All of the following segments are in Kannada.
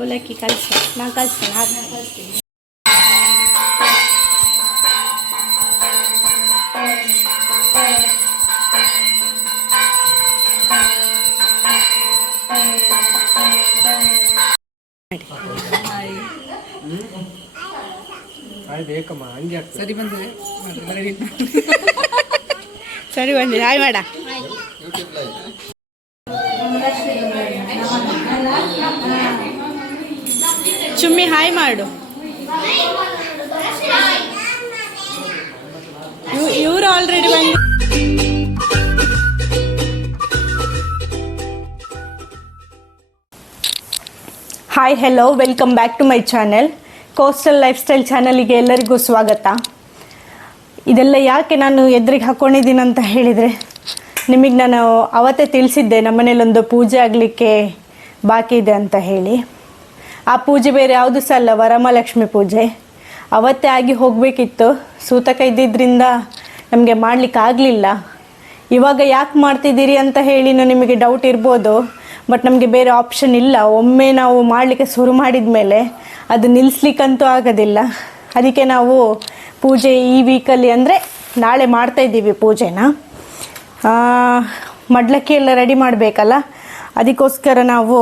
ಅವಲಕ್ಕಿ ಕಲಿಸಿ ನಾನು ಕಲಿಸ್ತೇನೆ ಹಾಗೆ ಕಲಿಸ್ತೀನಿ. ಸರಿ ಬಂದ್ರೆ ಸರಿ ಬಂದಿರಿ ಹಾಯ್ ಮಾಡ. ಚುಮ್ಮಿ ಹಾಯ್ ಮಾಡು. ಇವರು ಆಲ್ರೆಡಿ ಬಂದು hi hello welcome back to my channel. Coastal lifestyle ಚಾನಲಿಗೆ ಎಲ್ಲರಿಗೂ ಸ್ವಾಗತ. ಇದೆಲ್ಲ ಯಾಕೆ ನಾನು ಎದುರಿಗೆ ಹಾಕ್ಕೊಂಡಿದ್ದೀನಿ ಅಂತ ಹೇಳಿದರೆ, ನಿಮಗೆ ನಾನು ಅವತ್ತೇ ತಿಳಿಸಿದ್ದೆ ನಮ್ಮನೇಲೊಂದು ಪೂಜೆ ಆಗಲಿಕ್ಕೆ ಬಾಕಿ ಇದೆ ಅಂತ ಹೇಳಿ. ಆ ಪೂಜೆ ಬೇರೆ ಯಾವುದು ಸಹ ಅಲ್ಲ, ವರಮಹಾಲಕ್ಷ್ಮಿ ಪೂಜೆ. ಅವತ್ತೇ ಆಗಿ ಹೋಗಬೇಕಿತ್ತು, ಸೂತಕ ಇದ್ದಿದ್ದರಿಂದ ನಮಗೆ ಮಾಡಲಿಕ್ಕಾಗಲಿಲ್ಲ. ಇವಾಗ ಯಾಕೆ ಮಾಡ್ತಿದ್ದೀರಿ ಅಂತ ಹೇಳಿ ನಿಮಗೆ ಡೌಟ್ ಇರ್ಬೋದು, ಬಟ್ ನಮಗೆ ಬೇರೆ ಆಪ್ಷನ್ ಇಲ್ಲ. ಒಮ್ಮೆ ನಾವು ಮಾಡಲಿಕ್ಕೆ ಶುರು ಮಾಡಿದ ಮೇಲೆ ಅದು ನಿಲ್ಲಿಸ್ಲಿಕ್ಕಂತೂ ಆಗೋದಿಲ್ಲ. ಅದಕ್ಕೆ ನಾವು ಪೂಜೆ ಈ ವೀಕಲ್ಲಿ ಅಂದರೆ ನಾಳೆ ಮಾಡ್ತಾಯಿದ್ದೀವಿ ಪೂಜೆನ. ಮಡ್ಲಕ್ಕಿ ಎಲ್ಲ ರೆಡಿ ಮಾಡಬೇಕಲ್ಲ, ಅದಕ್ಕೋಸ್ಕರ ನಾವು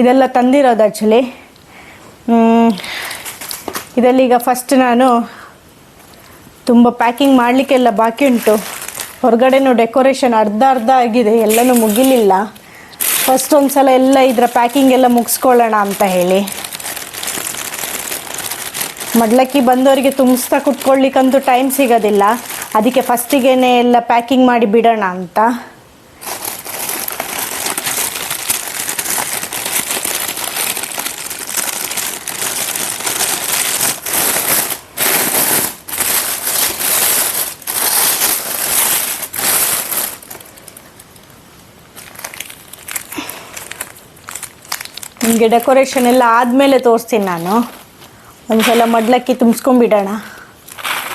ಇದೆಲ್ಲ ತಂದಿರೋದು ಆ್ಯಕ್ಚುಲಿ. ಇದರಲ್ಲೀಗ ಫಸ್ಟ್ ನಾನು ತುಂಬ ಪ್ಯಾಕಿಂಗ್ ಮಾಡಲಿಕ್ಕೆಲ್ಲ ಬಾಕಿ ಉಂಟು. ಹೊರಗಡೆನೂ ಡೆಕೋರೇಷನ್ ಅರ್ಧ ಆಗಿದೆ, ಎಲ್ಲನೂ ಮುಗಿಲಿಲ್ಲ. ಫಸ್ಟ್ ಒಂದು ಸಲ ಎಲ್ಲ ಇದರ ಪ್ಯಾಕಿಂಗ್ ಎಲ್ಲ ಮುಗಿಸ್ಕೊಳ್ಳೋಣ ಅಂತ ಹೇಳಿ. ಮಡ್ಲಕ್ಕಿ ಬಂದವರಿಗೆ ತುಂಬಿಸ್ತಾ ಕುತ್ಕೊಳ್ಳಿಕ್ಕಂತೂ ಟೈಮ್ ಸಿಗೋದಿಲ್ಲ, ಅದಕ್ಕೆ ಫಸ್ಟಿಗೇನೆ ಎಲ್ಲ ಪ್ಯಾಕಿಂಗ್ ಮಾಡಿ ಬಿಡೋಣ ಅಂತ. ನಿಮಗೆ ಡೆಕೋರೇಷನ್ ಎಲ್ಲ ಆದಮೇಲೆ ತೋರಿಸ್ತೀನಿ ನಾನು. ಒಂದು ಸಲ ಮಡ್ಲಕ್ಕಿ ತುಂಬಿಸ್ಕೊಂಬಿಡೋಣ.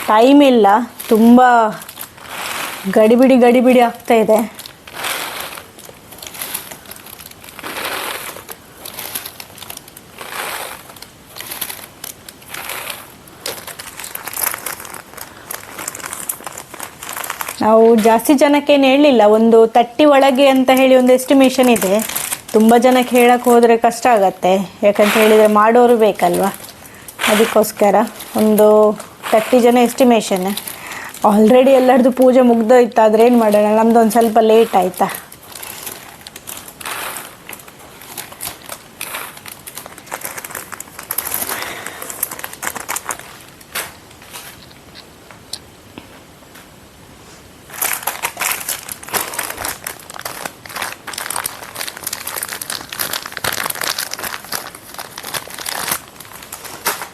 ಟೈಮ್ ಇಲ್ಲ, ತುಂಬ ಗಡಿಬಿಡಿ ಆಗ್ತಾಯಿದೆ. ನಾವು ಜಾಸ್ತಿ ಜನಕ್ಕೇನು ಹೇಳಲಿಲ್ಲ, ಒಂದು 30 ಒಳಗೆ ಅಂತ ಹೇಳಿ ಒಂದು ಎಸ್ಟಿಮೇಷನ್ ಇದೆ. ತುಂಬ ಜನಕ್ಕೆ ಹೇಳಕ್ಕೆ ಹೋದರೆ ಕಷ್ಟ ಆಗತ್ತೆ, ಯಾಕಂತ ಹೇಳಿದರೆ ಮಾಡೋರು ಬೇಕಲ್ವ. ಅದಕ್ಕೋಸ್ಕರ ಒಂದು 30 ಜನ ಎಸ್ಟಿಮೇಷನ್. ಆಲ್ರೆಡಿ ಎಲ್ಲರದ್ದು ಪೂಜೆ ಮುಗ್ದೋಯ್ತು, ಆದರೆ ಏನು ಮಾಡೋಣ, ನಮ್ಮದು ಒಂದು ಸ್ವಲ್ಪ ಲೇಟ್ ಆಯಿತಾ.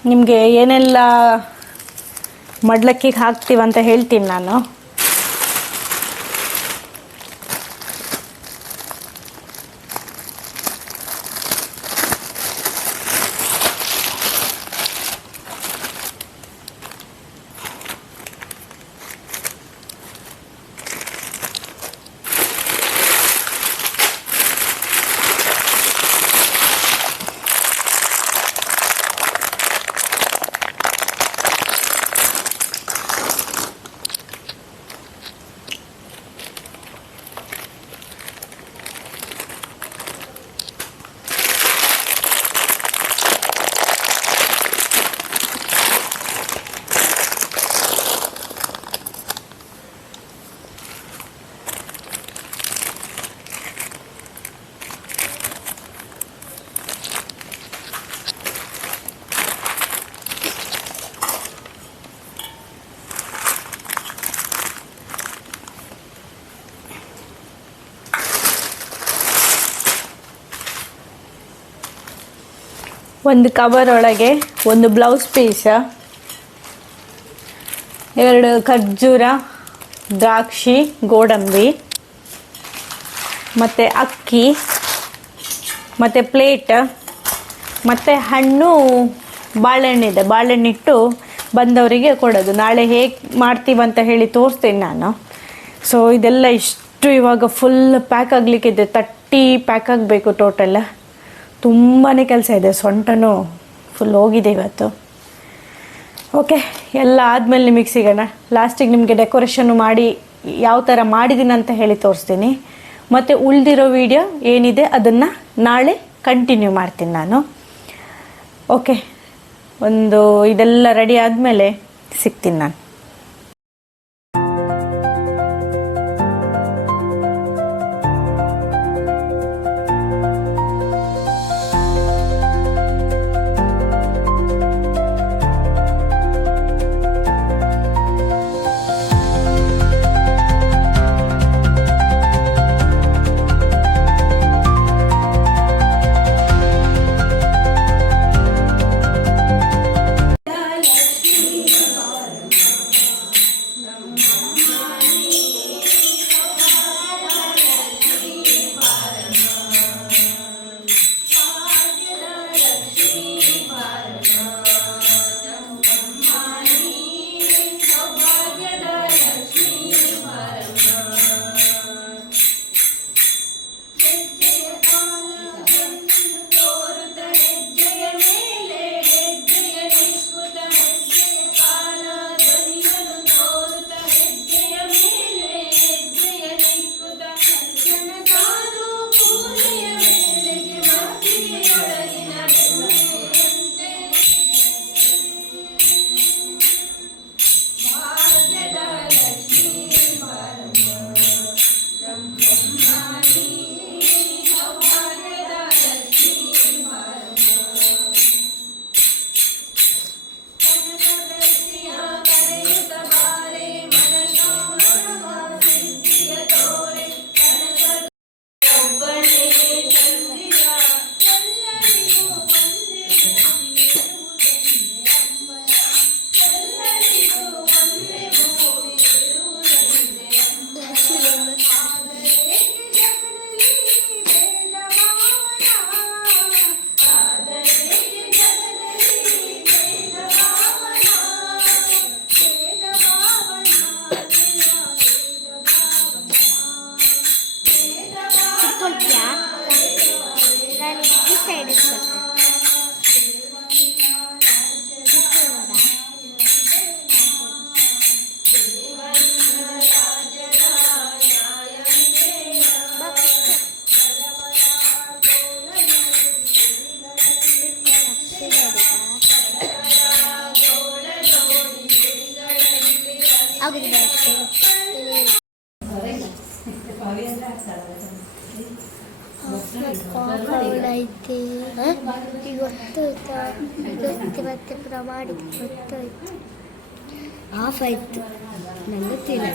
ನಿಮಗೆ ಏನೆಲ್ಲ ಮಡ್ಲಕ್ಕಿಗೆ ಹಾಕ್ತೀವಂತ ಹೇಳ್ತೀನಿ ನಾನು. ಒಂದು ಕವರ್ ಒಳಗೆ ಒಂದು ಬ್ಲೌಸ್ ಪೀಸ, 2 ಖರ್ಜೂರ, ದ್ರಾಕ್ಷಿ, ಗೋಡಂಬಿ, ಮತ್ತು ಅಕ್ಕಿ, ಮತ್ತು ಪ್ಲೇಟ್, ಮತ್ತು ಹಣ್ಣು, ಬಾಳೆಹಣ್ಣಿದೆ. ಬಾಳೆಹಣ್ಣಿಟ್ಟು ಬಂದವರಿಗೆ ಕೊಡೋದು. ನಾಳೆ ಹೇಗೆ ಮಾಡ್ತೀವಂತ ಹೇಳಿ ತೋರಿಸ್ತೀನಿ ನಾನು. ಸೊ ಇದೆಲ್ಲ ಇಷ್ಟು ಇವಾಗ ಫುಲ್ ಪ್ಯಾಕ್ ಆಗಲಿಕ್ಕಿದೆ. 30 ಪ್ಯಾಕ್ ಆಗಬೇಕು ಟೋಟಲ್. ತುಂಬಾ ಕೆಲಸ ಇದೆ, ಸೊಂಟನೂ ಫುಲ್ ಹೋಗಿದೆ ಇವತ್ತು. ಓಕೆ, ಎಲ್ಲ ಆದಮೇಲೆ ನಿಮಗೆ ಸಿಗೋಣ. ಲಾಸ್ಟಿಗೆ ನಿಮಗೆ ಡೆಕೋರೇಷನ್ನು ಮಾಡಿ ಯಾವ ಥರ ಮಾಡಿದ್ದೀನಿ ಅಂತ ಹೇಳಿ ತೋರಿಸ್ತೀನಿ. ಮತ್ತು ಉಳಿದಿರೋ ವಿಡಿಯೋ ಏನಿದೆ ಅದನ್ನು ನಾಳೆ ಕಂಟಿನ್ಯೂ ಮಾಡ್ತೀನಿ ನಾನು. ಓಕೆ, ಇದೆಲ್ಲ ರೆಡಿ ಆದಮೇಲೆ ಸಿಗ್ತೀನಿ ನಾನು. ಮತ್ತೆ ಪ್ರಮಾಣ ಗೊತ್ತಾಯ್ತು, ಆಫ್ ಆಯ್ತು, ನಂಗೆ ಗೊತ್ತಿಲ್ಲ.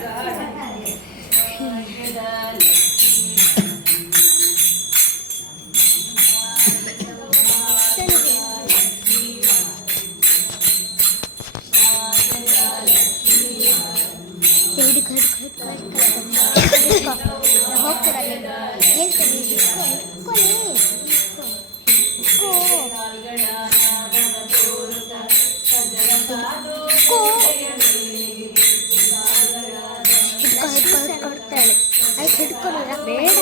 ಬೇಡ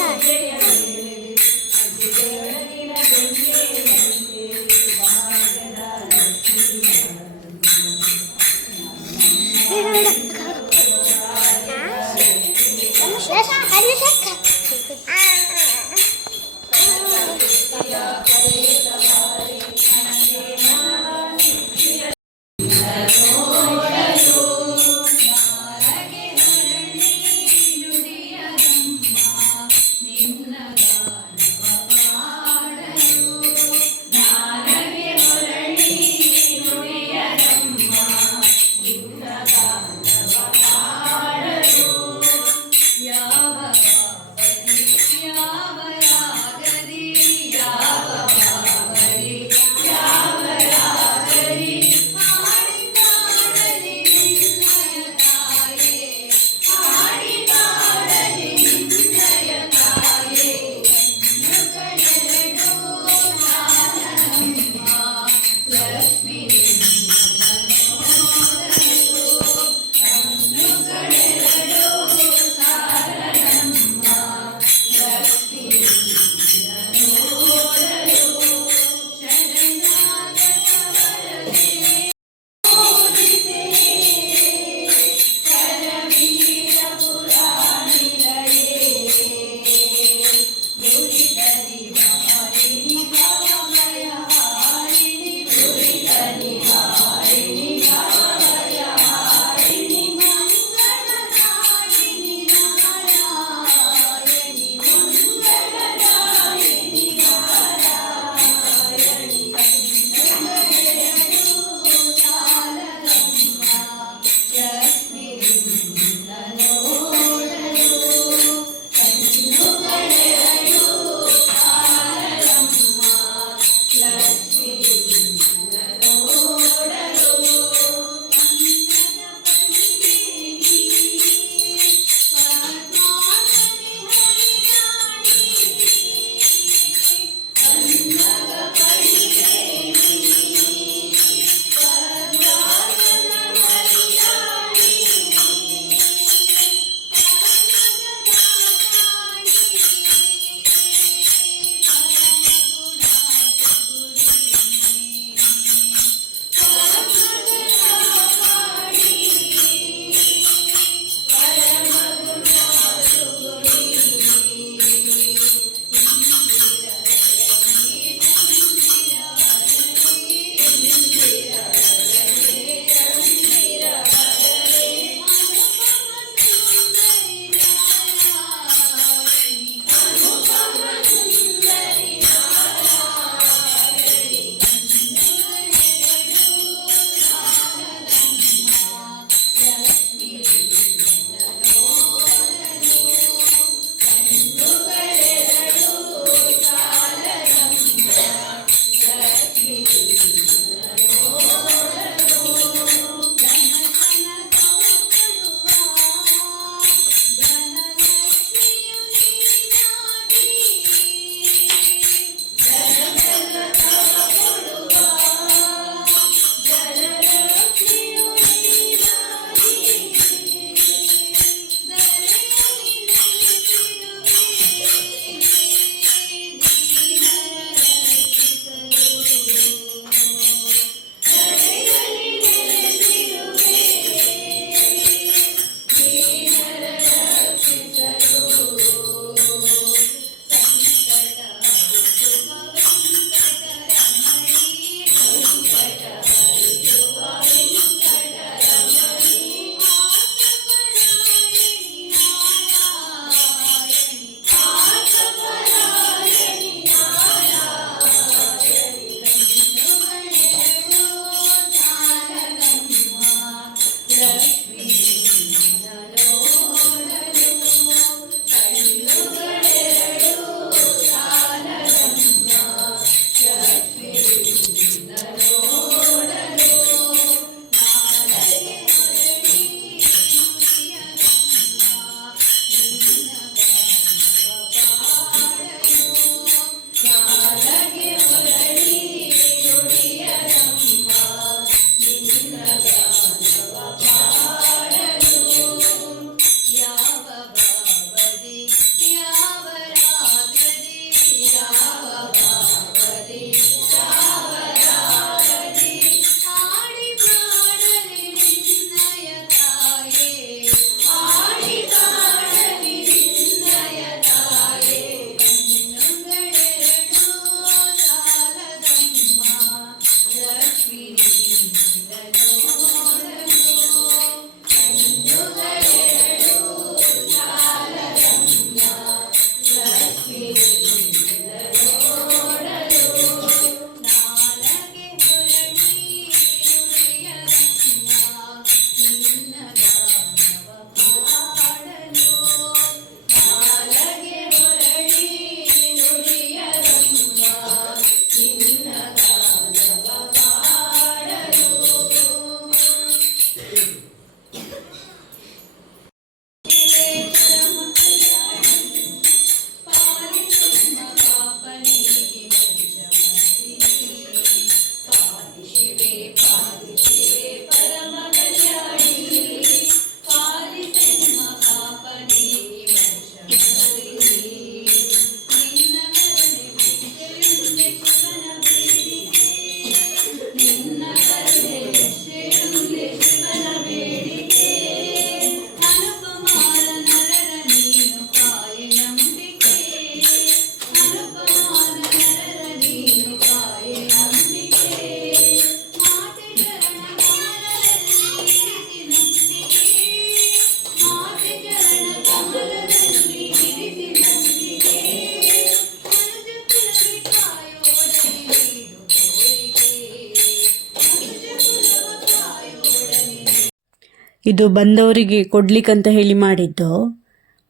ಇದು ಬಂದವರಿಗೆ ಕೊಡ್ಲಿಕ್ಕಂತ ಹೇಳಿ ಮಾಡಿದ್ದು.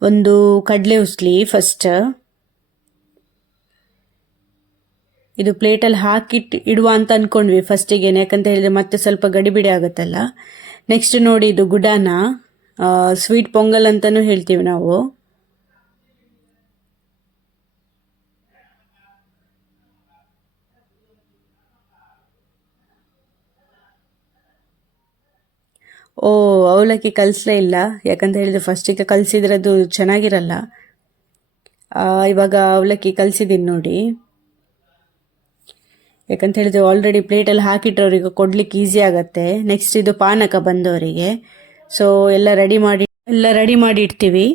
ಒಂದು ಕಡಲೆ ಉಸ್ಲಿ ಫಸ್ಟ್ ಇದು ಪ್ಲೇಟಲ್ಲಿ ಹಾಕಿಟ್ಟು ಇಡುವ ಅಂತ ಅಂದ್ಕೊಂಡ್ವಿ ಫಸ್ಟಿಗೆ, ಯಾಕಂತ ಹೇಳಿದ್ರೆ ಮತ್ತೆ ಸ್ವಲ್ಪ ಗಡಿಬಿಡಿ ಆಗುತ್ತಲ್ಲ. ನೆಕ್ಸ್ಟ್ ನೋಡಿ, ಇದು ಗುಡಾನ, ಸ್ವೀಟ್ ಪೊಂಗಲ್ ಅಂತಲೂ ಹೇಳ್ತೀವಿ ನಾವು. ಓ, ಅವಲಕ್ಕಿ ಕಲಿಸ್ಲೇ ಇಲ್ಲ, ಯಾಕಂತ ಹೇಳಿದ್ರೆ ಫಸ್ಟಿಗೆ ಕಲಿಸಿದ್ರೆ ಅದು ಚೆನ್ನಾಗಿರಲ್ಲ. ಇವಾಗ ಅವಲಕ್ಕಿ ಕಲಿಸಿದ್ದೀನಿ ನೋಡಿ. ಯಾಕಂತ ಹೇಳಿದ್ರೆ ಆಲ್ರೆಡಿ ಪ್ಲೇಟಲ್ಲಿ ಹಾಕಿಟ್ಟವ್ರಿಗೆ ಕೊಡ್ಲಿಕ್ಕೆ ಈಸಿ ಆಗತ್ತೆ. ನೆಕ್ಸ್ಟ್ ಇದು ಪಾನಕ ಬಂದವರಿಗೆ. ಸೊ ಎಲ್ಲ ರೆಡಿ ಮಾಡಿ ಇಡ್ತೀವಿ.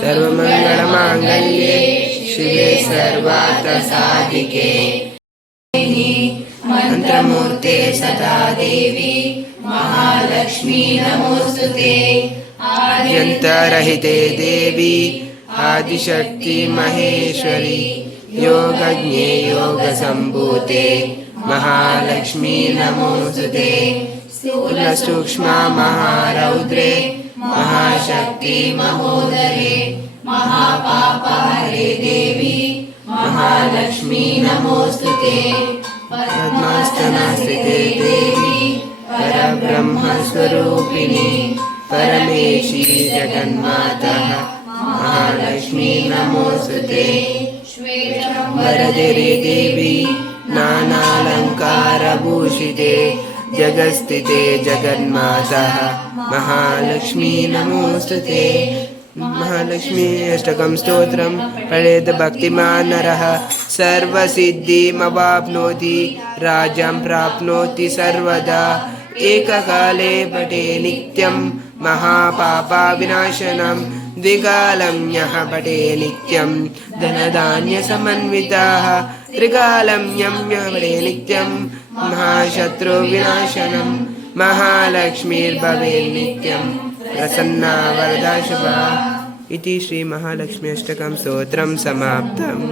सर्वमंगलमांगल्ये शिवे सर्वार्थसाधिके मंत्रमूर्ते सदा देवी महालक्ष्मी नमोस्तुते। आद्यन्तरहिते देवी आदिशक्ति महेश्वरी योगज्ञे योगसम्भूते महालक्ष्मी नमोस्तुते। स्थूलसूक्ष्म महारौद्रे महाशक्ति महोदरे महापापहरे देवी महालक्ष्मी नमोस्तुते। पद्मासनस्थिते देवी परब्रह्मस्वरूपिणी परमेशी जगन्माता महालक्ष्मी नमोस्तुते। वरदे देवी नानालंकारभूषिते जगस्थिते जगन्माता महालक्ष्मी नमोस्तुते। महालक्ष्मी अष्टकं स्तोत्रं पठेत् भक्तिमान् नरः सर्वसिद्धिमवाप्नोति राज्यं प्राप्नोति सर्वदा। एककाले पठे नित्यं महापापविनाशनं द्विकालं यः पठे नित्यं धनधान्यसमन्विताः त्रिकालं यं पठे नित्यं महाशत्रुविनाशनं महालक्ष्मीर्भवेत् नित्यं प्रसन्ना वरदा शुभा। इति श्री महालक्ष्मी अष्टकं स्तोत्रं समाप्तम्।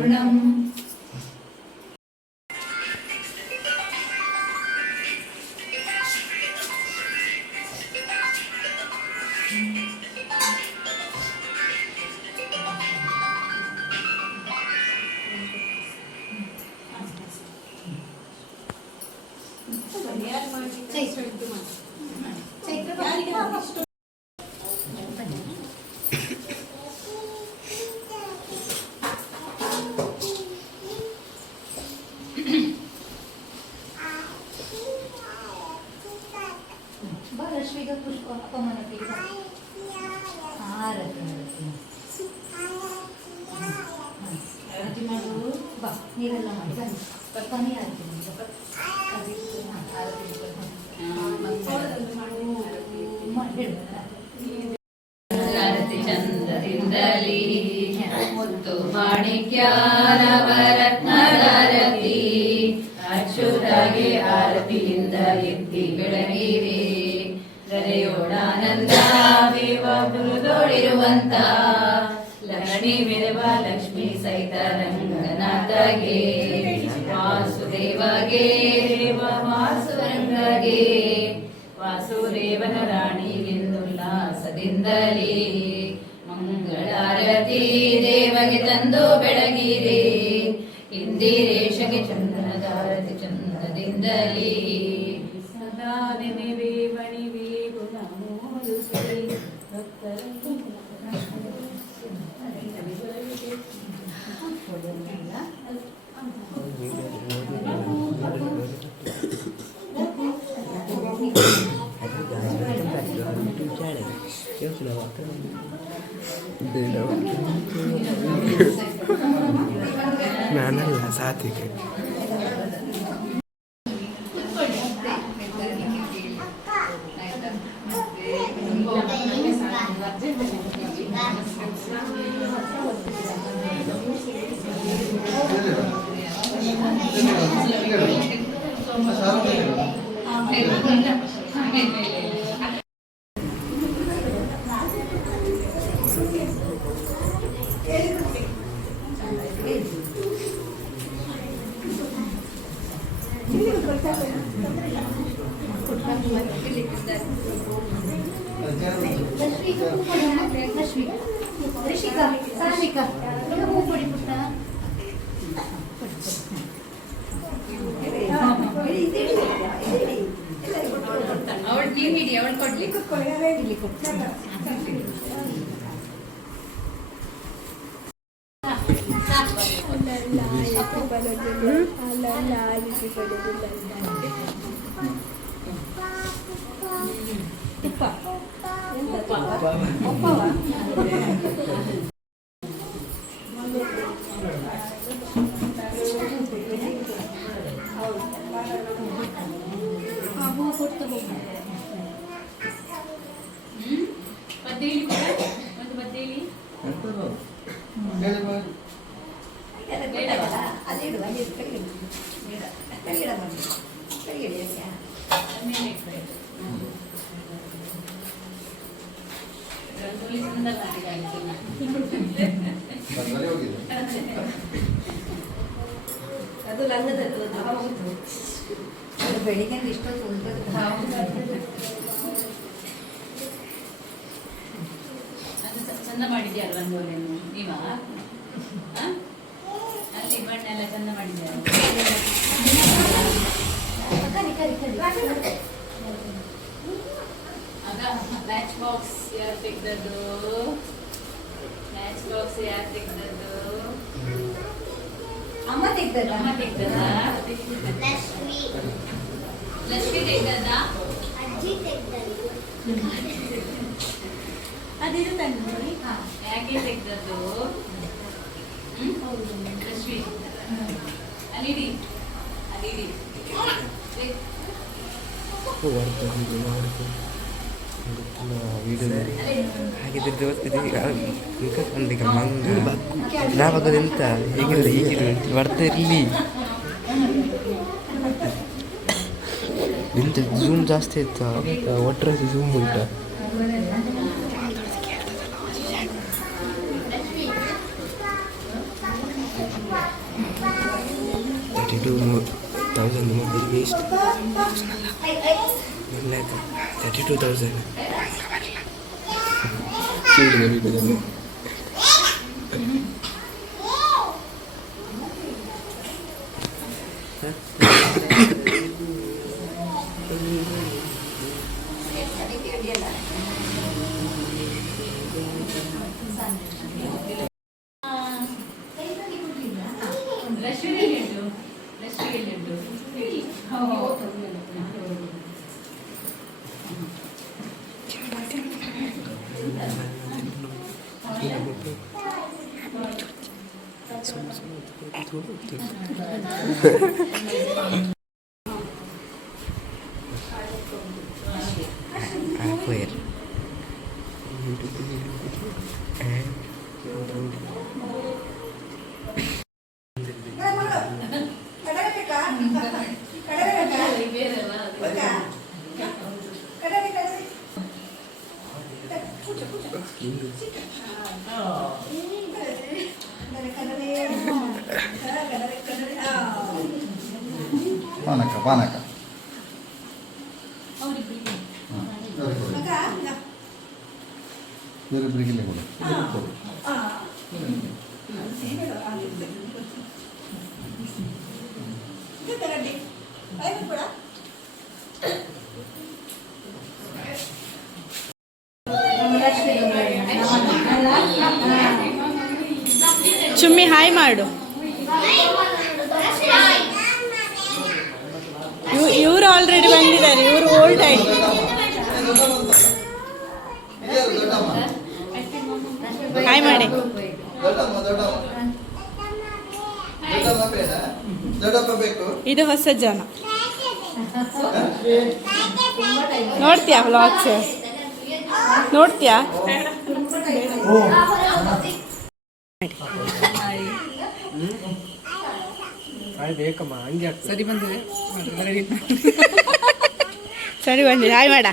ಚಂದ್ರದಿಂದಲೀ ಮುತ್ತು ಮಾಣಿಕ್ಯಾನವರತ್ನದಾರತಿ ಅಚ್ಚುತಾಗೆ ಆರತಿಯಿಂದ ಎತ್ತಿ ಬೆಳಗಿರಿ ದರೆಯೋಡಾನಂದ ವಿವೃದೋಳಿರುವಂತ ಲಕ್ಷ್ಮೀ ಮೆರವ ಲಕ್ಷ್ಮೀ ಸಹಿತ ರಂಗನಾಥಗೆ ವಾಸುದೇವಗೆ ವಾಸುರಂಗಗೆ ವಾಸುದೇವನ ರಾಣಿಗೆಂದುಲ್ಲಾಸದಿಂದಲೇ ಮಂಗಳಾರತಿ ದೇವಗೆ ತಂದು ಬೆಳಗಿರೆ ಇಂದಿರೇಶಗೆ ಚಂದನದಾರತಿ ಚಂದದಿಂದಲೇ ಸದಾ ನೆನೆವೆ ಬಣಿವೆ ಗುಣಮೂರುತಿ ಭಕ್ತರ ನಾನಲ್ಲ ಸಾತಿಗೆ ಅವಳು ನೀರು ಹಿಡಿ ಅವಳು ಕೊಡ್ಲಿ ಬದ್ದೇಲಿ ಒಂದು ಬದ್ದೇಲಿ ಅದು ಲಂಗದದ್ದು ಬೆಳಿಗ್ಗೆ ಇಷ್ಟೊತ್ತು ಚಂದ ಮಾಡಿದ್ಯಾ ರಂಗೋಲಿಯನ್ನು ನೀವಾ ಅಲ್ಲಿ ಬಣ್ಣ ಎಲ್ಲ ಚಂದ ಮಾಡಿದ್ಯಾ ಆಗ ಮ್ಯಾಚ್ ಬಾಕ್ಸ್ ಯಾರು ತೆಗ್ದದ್ದು ಮ್ಯಾಚ್ ಬಾಕ್ಸ್ ಯಾರು ತೆಗ್ದದ್ದು ಅಮ್ಮ ತೆಗ್ದದ ಅಮ್ಮ ತೆಗ್ದದ ಲಕ್ಷ್ಮಿ ತೆಗ್ದದ ಅಜ್ಜಿ ತೆಗ್ದದ್ದು ಅದಿದು ತಂದು ಯಾಕೆ ತೆಗ್ದದ್ದು ಲಕ್ಷ್ಮಿ ಅಲ್ಲಿಡಿ ಅಲ್ಲಿಡಿ ಹಾಗಿದ್ರೆ ಈಗ ಒಂದೀಗ ಮಂಗ ನಾವಾಗೋದೆಂತ ಹೀಗಿದ್ರೆ ಹೀಗಿರು ಬರ್ತಾ ಇರಲಿ ಎಂತ ಝೂಮ್ ಜಾಸ್ತಿ ಆಯ್ತಾ ಒಟ್ಟರಾಸಿ ಝೂಮ್ ಉಂಟಾ $32,000 ಮೊಬೈಲ್ ವೇಸ್ಟ್ 32,000 ಕೇಳಿದ ವೀಡಿಯೋದಲ್ಲಿ Where? ಪಾನಕ ಪಾನಕ ಬೇರೆ ಕೊಡು. ಚುಮ್ಮಿ ಹಾಯ್ ಮಾಡು. ಇವರು ಆಲ್ರೆಡಿ ಬಂದಿದ್ದಾರೆ, ಇವರು ಓಲ್ಡ್ ಆಯ್ತು. ಹಾಯ್ ಮಾಡಿ. ಇದು ಹೊಸ ಜನ. ನೋಡ್ತೀಯಾ ವ್ಲಾಗ್ಸ್? ನೋಡ್ತೀಯಾ? ಸರಿ ಬಂದಿದೆ. ಸರಿ ಬಂದಿದೆ. ಹಾಯ್ ಮಾಡ.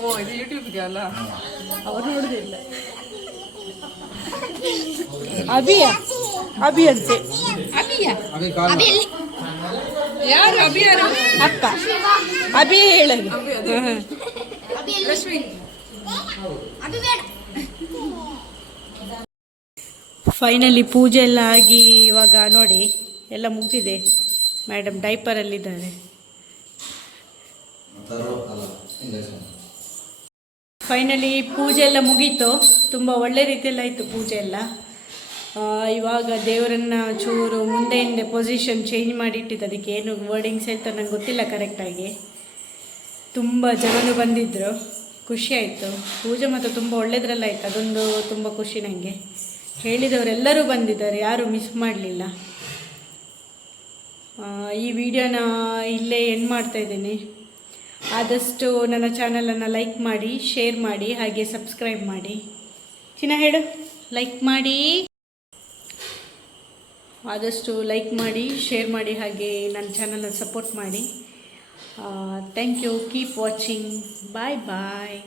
ಓ ಇದು ಯೂಟ್ಯೂಬ್ಗೆ ಅಲ್ಲ, ಅವ್ರು ನೋಡುದಿಲ್ಲ. ಅಭಿಯ ಅಭಿ ಅಂತೆ. ಯಾರು ಅಭಿ? ಯಾರು? ಅಕ್ಕ ಅಭಿ ಹೇಳದು. ಫೈನಲಿ ಪೂಜೆ ಎಲ್ಲ ಆಗಿ ಇವಾಗ ನೋಡಿ ಎಲ್ಲ ಮುಗ್ದಿದೆ. ಮೇಡಮ್ ಡೈಪರಲ್ಲಿದ್ದಾರೆ. ಫೈನಲಿ ಪೂಜೆ ಎಲ್ಲ ಮುಗೀತು. ತುಂಬ ಒಳ್ಳೆ ರೀತಿಯಲ್ಲಿ ಆಯಿತು ಪೂಜೆ ಎಲ್ಲ. ಇವಾಗ ದೇವರನ್ನು ಚೂರು ಮುಂದೆ ಹಿಂದೆ ಪೊಸಿಷನ್ ಚೇಂಜ್ ಮಾಡಿ ಇಟ್ಟಿದ್ದು. ಅದಕ್ಕೆ ಏನು ವರ್ಡಿಂಗ್ಸ್ ಹೇಳ್ತಾರೆ ನಂಗೆ ಗೊತ್ತಿಲ್ಲ ಕರೆಕ್ಟಾಗಿ. ತುಂಬ ಜನರು ಬಂದಿದ್ದರು, ಖುಷಿ ಆಯಿತು. ಪೂಜೆ ಮತ್ತು ತುಂಬ ಒಳ್ಳೆಯದ್ರಲ್ಲಾಯಿತು, ಅದೊಂದು ತುಂಬ ಖುಷಿ ನನಗೆ. ಹೇಳಿದವರೆಲ್ಲರೂ ಬಂದಿದ್ದಾರೆ, ಯಾರೂ ಮಿಸ್ ಮಾಡಲಿಲ್ಲ. ಈ ವಿಡಿಯೋನ ಇಲ್ಲೇ ಎಂಡ್ ಮಾಡ್ತಾಯಿದ್ದೀನಿ. ಆದಷ್ಟು ನನ್ನ ಚಾನಲನ್ನು ಲೈಕ್ ಮಾಡಿ, ಶೇರ್ ಮಾಡಿ, ಹಾಗೆ ಸಬ್ಸ್ಕ್ರೈಬ್ ಮಾಡಿ. ಚಿನ್ನ ಹೇಳು, ಲೈಕ್ ಮಾಡಿ. ಆದಷ್ಟು ಲೈಕ್ ಮಾಡಿ, ಶೇರ್ ಮಾಡಿ, ಹಾಗೆ ನನ್ನ ಚಾನಲನ್ನು ಸಪೋರ್ಟ್ ಮಾಡಿ. Thank you. Keep watching. Bye bye.